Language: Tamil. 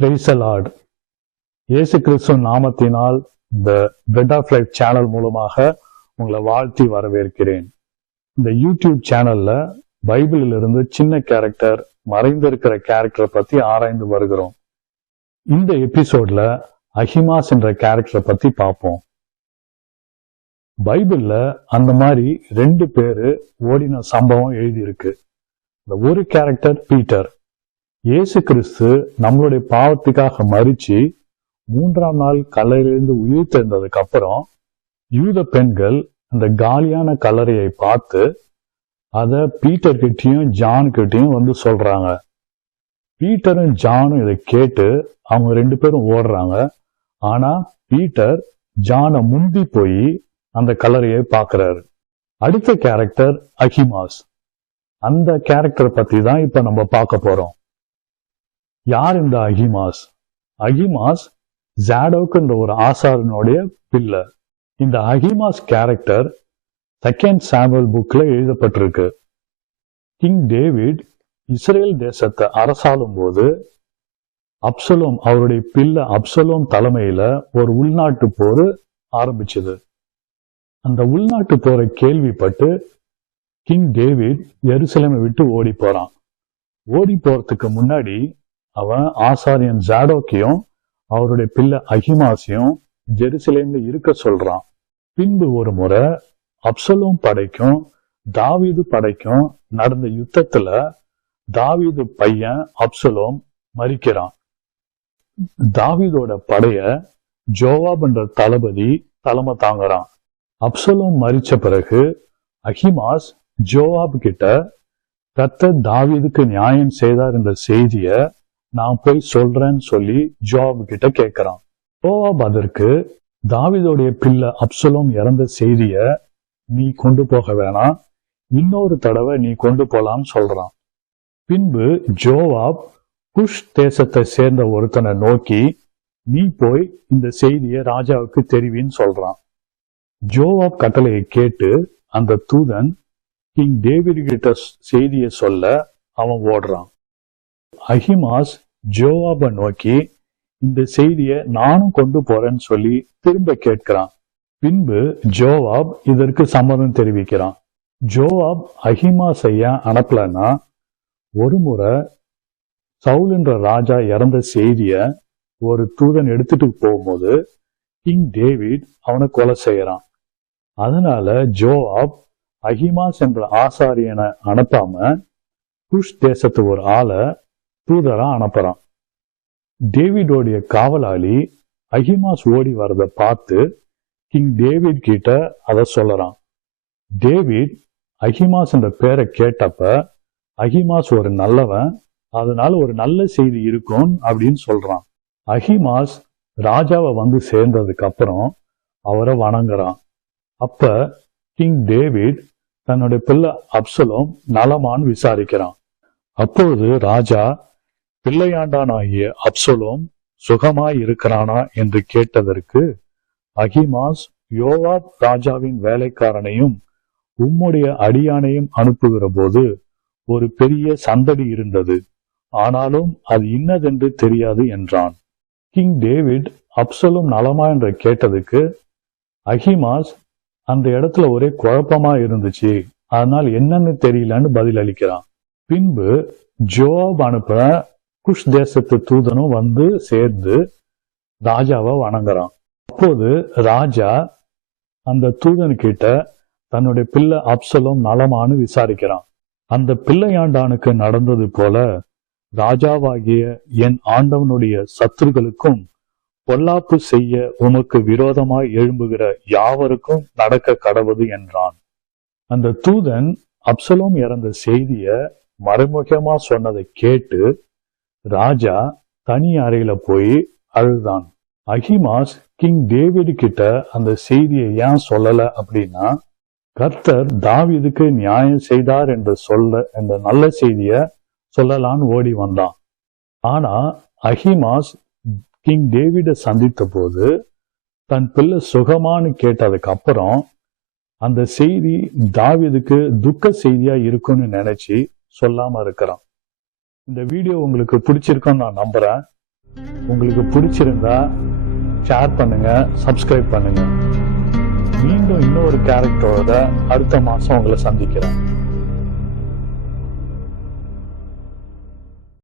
பிரைஸ் இயேசு கிறிஸ்துவ நாமத்தினால் இந்த பிரெட் ஆஃப் லைஃப் சேனல் மூலமாக உங்களை வாழ்த்தி வரவேற்கிறேன். இந்த யூடியூப் சேனல்ல பைபிளில் இருந்து சின்ன கேரக்டர் மறைந்திருக்கிற கேரக்டரை பத்தி ஆராய்ந்து வருகிறோம். இந்த எபிசோட்ல அஹிமாஸ் என்ற கேரக்டரை பத்தி பார்ப்போம். பைபிள்ல அந்த மாதிரி ரெண்டு பேரு ஓடின சம்பவம் எழுதியிருக்கு. இந்த ஒரு கேரக்டர் பீட்டர் இயேசு கிறிஸ்து நம்மளுடைய பாவத்துக்காக மறிச்சு மூன்றாம் நாள் கல்லறையிலிருந்து உயிர் தெரிந்ததுக்கு அப்புறம் யூத பெண்கள் அந்த காலியான கல்லறையை பார்த்து அதை பீட்டர் கிட்டையும் ஜான் கிட்டையும் வந்து சொல்றாங்க. பீட்டரும் ஜானும் இதை கேட்டு அவங்க ரெண்டு பேரும் ஓடுறாங்க. ஆனா பீட்டர் ஜானை முந்தி போய் அந்த கல்லறையை பார்க்கிறாரு. அடுத்த கேரக்டர் அஹிமாஸ் அந்த கேரக்டர் பத்தி தான் இப்ப நம்ம பார்க்க போறோம். யார் இந்த அஹிமாஸ் அகிமாஸ் ஜாடோக்குன்ற ஒரு ஆசாரனுடைய பிள்ளை. இந்த அகிமாஸ் கேரக்டர் செகண்ட் சாம்பல் புக்ல எழுதப்பட்டிருக்கு. கிங் டேவிட் இஸ்ரேல் தேசத்தை அரசாளும் போது அப்சலோம் அவருடைய பிள்ளை அப்சலோம் தலைமையில ஒரு உள்நாட்டு போர் ஆரம்பிச்சது. அந்த உள்நாட்டு போரை கேள்விப்பட்டு கிங் டேவிட் எருசலேமை விட்டு ஓடி போறான். ஓடி போறதுக்கு முன்னாடி அவன் ஆசாரியன் ஜாடோக்கையும் அவருடைய பிள்ளை அஹிமாசையும் ஜெருசலேம்ல இருக்க சொல்றான். பின்பு ஒரு முறை அப்சலோம் படைக்கும் தாவீது படைக்கும் நடந்த யுத்தத்துல தாவீது பையன் அப்சலோம் மறிக்கிறான் தாவீதோட படைய ஜோவாப் என்ற தளபதி தலைமை தாங்குறான். அப்சலோம் மறிச்ச பிறகு அஹிமாஸ் ஜோவாப் கிட்ட கத்த தாவீதுக்கு நியாயம் செய்தார் என்ற செய்திய நான் போய் சொல்றேன்னு சொல்லி ஜோவாப் கிட்ட கேட்கிறான் ஜோவாப் அதற்கு தாவிதோடைய பிள்ளை அப்சலோம் இறந்த செய்திய நீ கொண்டு போக வேணாம். இன்னொரு தடவை நீ கொண்டு போலாம்னு சொல்றான். பின்பு ஜோவாப் குஷ் தேசத்தை சேர்ந்த ஒருத்தனை நோக்கி நீ போய் இந்த செய்தியை ராஜாவுக்கு தெரிவின்னு சொல்றான். ஜோவாப் கட்டளையை கேட்டு அந்த தூதன் கிங் டேவிட் கிட்ட செய்தியை சொல்ல அவன் ஓடுறான். அஹிமாஸ் ஜோவாபை நோக்கி இந்த செய்தியை நானும் கொண்டு போறேன்னு சொல்லி திரும்ப கேட்கிறான். பின்பு ஜோவாப் இதற்கு சம்மதம் தெரிவிக்கிறான். ஜோவாப் அஹிமாஸ் ஐயா அனுப்பலன்னா ஒரு முறை சவுல் என்ற ராஜா இறந்த செய்திய ஒரு தூதன் எடுத்துட்டு போகும்போது கிங் டேவிட் அவனை கொலை செய்யறான். அதனால ஜோவாப் அஹிமாஸ் என்ற ஆசாரியனை அனுப்பாம குஷ் தேசத்து ஒரு ஆளை தூதரா அனுப்புறான். டேவிடோடைய காவலாளி அஹிமாஸ் ஓடி வரத பார்த்து கிங் டேவிட் கிட்ட அதை சொல்லறான். டேவிட் அஹிமாஸ் என்ற பேரை கேட்டப்ப அஹிமாஸ் ஒரு நல்லவன் அதனால ஒரு நல்ல செய்தி இருக்கும் அப்படின்னு சொல்றான். அஹிமாஸ் ராஜாவை வந்து சேர்ந்ததுக்கு அப்புறம் அவரை வணங்குறான். அப்ப கிங் டேவிட் தன்னுடைய பிள்ளை அப்சலோம் நலமான்னு விசாரிக்கிறான். அப்பொழுது ராஜா பிள்ளையாண்டானாகிய அப்சலோம் சுகமாய் இருக்கிறானா என்று கேட்டதற்கு அகிமாஸ் யோவாப் ராஜாவின் வேலைக்காரனையும் உம்முடைய அடியானையும் அனுப்புகிற போது ஒரு பெரிய சந்தடி இருந்தது. ஆனாலும் அது இன்னதென்று தெரியாது என்றான். கிங் டேவிட் அப்சலும் நலமா என்று கேட்டதுக்கு அஹிமாஸ் அந்த இடத்துல ஒரே குழப்பமா இருந்துச்சு. அதனால் என்னன்னு தெரியலன்னு பதில் அளிக்கிறான் பின்பு ஜோப் அனுப்புற குஷ் தேசத்து தூதனும் வந்து சேர்ந்து ராஜாவை வணங்குறான். அப்போது ராஜா அந்த தூதன் கிட்ட தன்னுடைய பிள்ளை அப்சலும் நலமானு விசாரிக்கிறான். அந்த பிள்ளையாண்டானுக்கு நடந்தது போல ராஜாவாகிய என் ஆண்டவனுடைய சத்துருகளுக்கும் பொல்லாப்பு செய்ய உமக்கு விரோதமாய் எழும்புகிற யாவருக்கும் நடக்க கடவுது என்றான். அந்த தூதன் அப்சலோம் இறந்த செய்திய மறைமுகமா சொன்னதை கேட்டு ராஜா தனி அறையில போய் அழுதான். அஹிமாஸ் கிங் டேவிட் கிட்ட அந்த செய்தியை ஏன் சொல்லல அப்படின்னா கர்த்தர் தாவிதுக்கு நியாயம் செய்தார் என்று சொல்ல என்ற நல்ல செய்திய சொல்லலான்னு ஓடி வந்தான். ஆனா அஹிமாஸ் கிங் டேவிட சந்தித்த போது தன் பிள்ளை சுகமானு கேட்டதுக்கு அப்புறம் அந்த செய்தி தாவிதுக்கு துக்க செய்தியா இருக்கும்னு நினைச்சு சொல்லாம இருக்கிறான். இந்த வீடியோ உங்களுக்கு பிடிச்சிருக்குன்னு நான் நம்புகிறேன் உங்களுக்கு பிடிச்சிருந்தா ஷேர் பண்ணுங்க சப்ஸ்கிரைப் பண்ணுங்க. மீண்டும் இன்னொரு கேரக்டரோட அடுத்த மாதம் உங்களை சந்திக்கிறேன்.